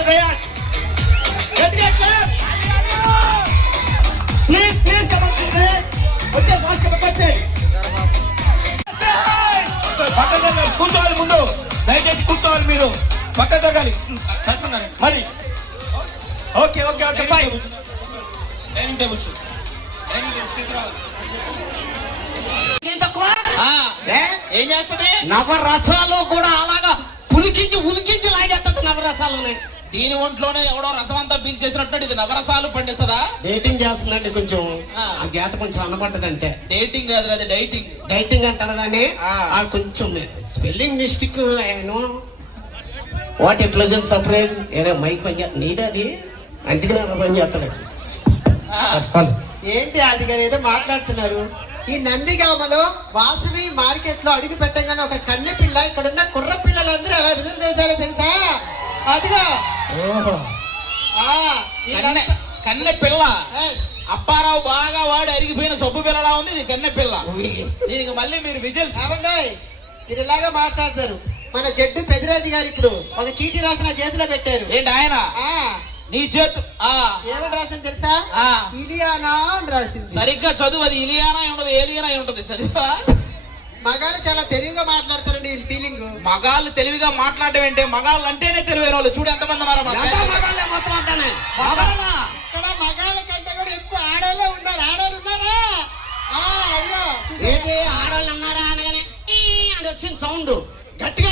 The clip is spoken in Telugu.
the dais. Please come on, please. వచ్చే ఫాస్ట్ గా వచ్చేయ్. పక్కన కూర్చోవాలి, ముందు దయచేసి కూర్చోవాలి, మీరు పక్కన జరగాలి. కస్తున్నారు మరి. Okay okay okay by. Dining tables తీసుకురావాలి. ఏం చేస్తుంది? నవరసాలు కూడా అలాగా ఉలికించి లాగేస్తుంది నవరసాలని. దీని ఒంట్లోనే ఎవడో రసం అంతా పీల్చేసినట్టు ఇది నవరసాలు పండిస్తుందా? డేటింగ్ చేస్తుందండి, కొంచెం ఆ చేత కొంచెం అన్నపడ్డది అంతే. డేటింగ్ కాదు, అది డైటింగ్. డైటింగ్ అంటారు కానీ కొంచెం spelling mistake. What a pleasant surprise. ఏదో మైక్ పని నీదే అది, అందుకే నాకు పని చేస్తాడు. ఏంటి అది గారు ఏదో మాట్లాడుతున్నారు? ఈ నందిగామలో వాసవి మార్కెట్ లో అడుగు పెట్టగానే ఒక కన్నె పిల్ల ఇక్కడున్న కుర్ర పిల్లలందరూ ఎలా బిజినెస్ చేశారో తెలుసా? అదిగా కన్నె పిల్ల. అప్పారావు బాగా వాడి అరిగిపోయిన సబ్బు పిల్లలా ఉంది ఇది కన్నె పిల్ల. దీనికి మళ్ళీ మీరు విజిల్స్ మీరు ఇలాగా మాట్లాడతారు. మన జడ్డు పెదిరాజు గారు ఇప్పుడు ఒక చీటీ రాసిన చేతిలో పెట్టారు. ఏంటి ఆయన? నీ చేతు ఏమని రాసింది తెలుసా? ఇలియానా అని రాసింది. సరిగ్గా చదువు. అది ఇలియానా ఉండదు, ఏలియానా ఉంటది. చదువు. మగాళ్ళు చాలా తెలివిగా మాట్లాడతారండి. వీళ్ళ ఫీలింగ్. మగాళ్ళు తెలివిగా మాట్లాడడం ఏంటే? మగాళ్ళు అంటేనే తెలివైన వాళ్ళు. చూడు ఎంతమంది ఉన్నారు. ఇక్కడ మగాళ్ళ కంటే కూడా ఎక్కువ ఆడవాళ్ళే ఉన్నారు. ఆడవాళ్ళు ఉన్నారా? ఏంటి ఆడవాళ్ళు అన్నారా అనగానే అది వచ్చింది సౌండ్. గట్టిగా